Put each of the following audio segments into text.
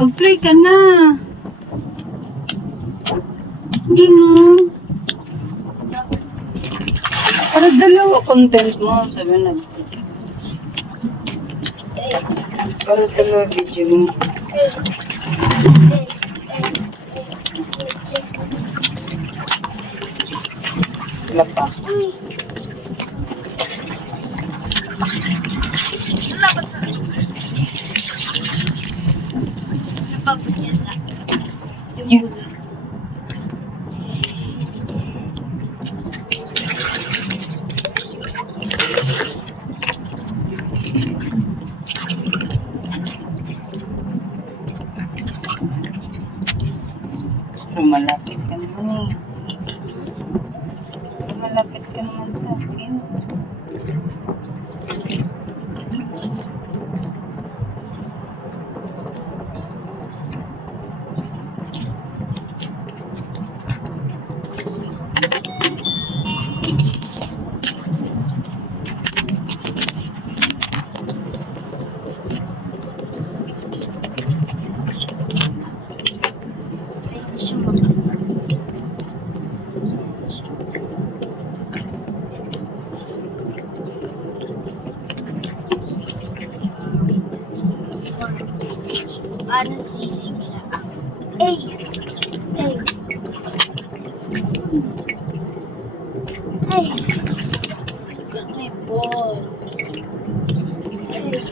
Mag-play ka na. Doon na. Para dalawa content mo. Sabi na. Para dalawa video mo. Wala pa. Yung malapit ka naman eh. Malapit ka naman sa akin. Ano sisimula ako? Ay! Ay! Ay! Got my ball. Ay!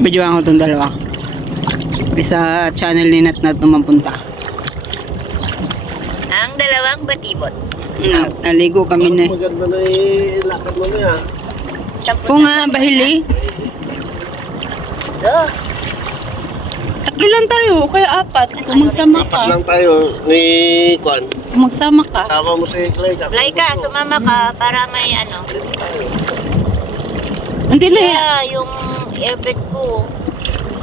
Videoan ko itong dalawa. Isa channel ni Nat na tumapunta. Ang dalawang batibot. Naligo kami na. Maganda na lakad mo na. Kung nga, bahili. Tatlo lang tayo, kaya apat. Kung magsama Apat ka. lang tayo ni Kwan. Kung magsama ka. Sama mo si Clay. Laika, sumama ka para may ano. Hindi na yan. Kaya yung airbed ko,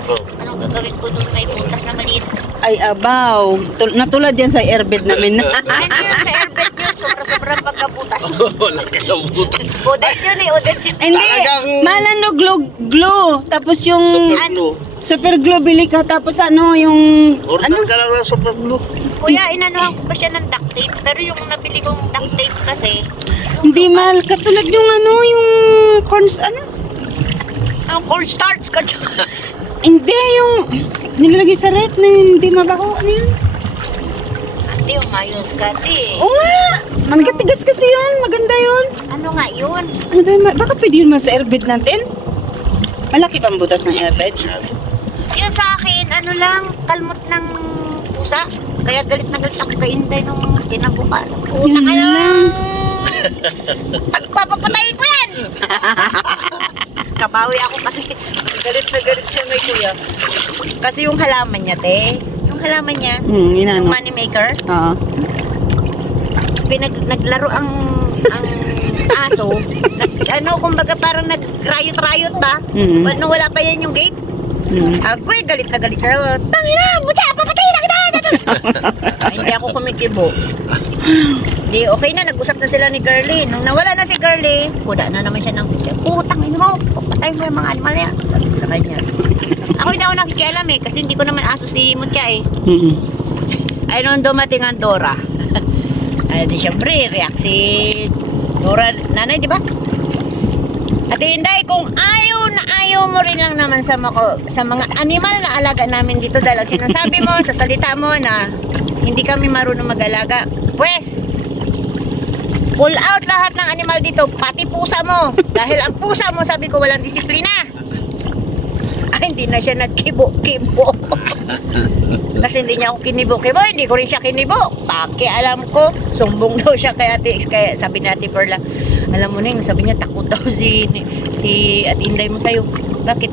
Oh. anong gagawin ko doon? May butas na maliit. Ay, abaw. Natulad yan sa airbed namin. Hindi yun sa airbed yun. Sobrang pagkabutas. Wala ka ng butas. Udet yun eh. Udet yun. Hindi. Talagang- Malano glue. Tapos yung Super glue. super glue bili ka. Tapos ano, yung Order ano? ka lang ng super glue. Kuya, inanuhan ko pa siya ng duct tape. Pero yung nabili kong duct tape kasi, Hindi mal. Katulad yung ano, yung corns, ano? ang cornstarch ka dyan. Hindi, yung nilalagay sa rep na hindi mabaho. Ano yun? Ate, umayos ka, ate. Oo nga. Magatigas kasi yun. Maganda yun. Ano nga yun? Ano ba yun? Baka pwede yun sa airbed natin? Malaki bang butas ng airbed? Yun sa akin, ano lang, kalmot ng pusa. Kaya galit na galit ako kay Inday nung kinabukasan. Yun Puta ka lang. lang! Pagpapatayin ko yan! Kabawi ako kasi galit na galit siya may kuya. Kasi yung halaman niya, te. Yung halaman niya, Yun yung ano. money maker, Oo. naglaro ang aso. Kumbaga parang nag-rayot-rayot ba? Nung wala pa yan yung gate. Ako galit na galit siya. Tangina, mutya, papatayin na kita! Hindi ako kumikibo. Di, okay na, nag-usap na sila ni Girlie. Nung nawala na si Girlie, kuda na naman siya ng kutya. Putang ina mo, papatayin mo yung mga animal yan. Sabi ko sa kanya. Ako hindi ako nakikialam eh, kasi hindi ko naman aso si Mutya eh. Ay, nung dumating ang Dora. Ay, di syempre, react si Dora, nanay, di ba? At Inday, kung ayaw na ayaw mo rin lang naman sa mga animal na alaga namin dito dahil ang sinasabi mo sa salita mo na hindi kami marunong mag-alaga, pues, pull out lahat ng animal dito, pati pusa mo. Dahil ang pusa mo, sabi ko, walang disiplina. Ay, hindi na siya nagkibo-kibo. Kasi hindi niya ako kinibo-kibo, hindi ko rin siya kinibo. Alam ko, sumbong daw siya kay Ate X, kaya sabi ni Ate Perla, alam mo na yung sabi niya, takot daw si Ate Inday mo sa'yo. Bakit?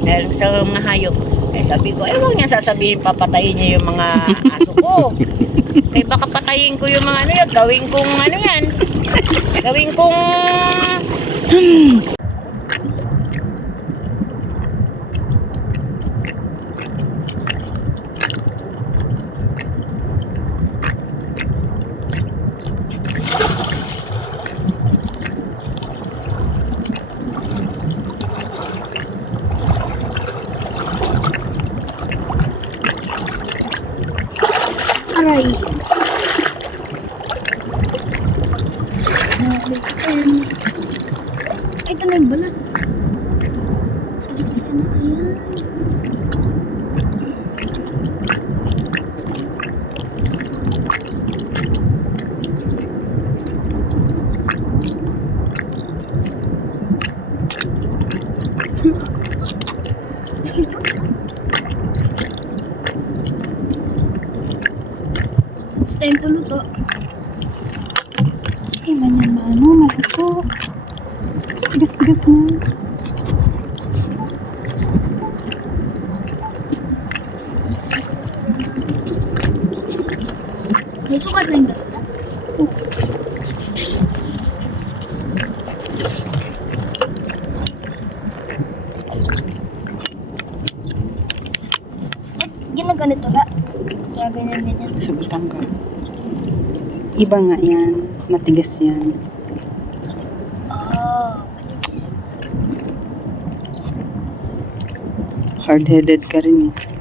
Dahil sa mga hayop. Eh sabi ko, huwag niya sasabihin, papatayin niya yung mga aso ko. Eh baka patayin ko yung mga ano yan, gawin kong ano yan. Gawin kong... Aray. Ito na yung balat. Ayan. It's time to luto. Kailan yan maano, malako. Tigas-tigas na. May sukat na yung dalawa. Ginaganito na. Kaya ganyan. Subutan ka. Iba nga yan. Matigas yan. Oh. Hard-headed ka rin eh.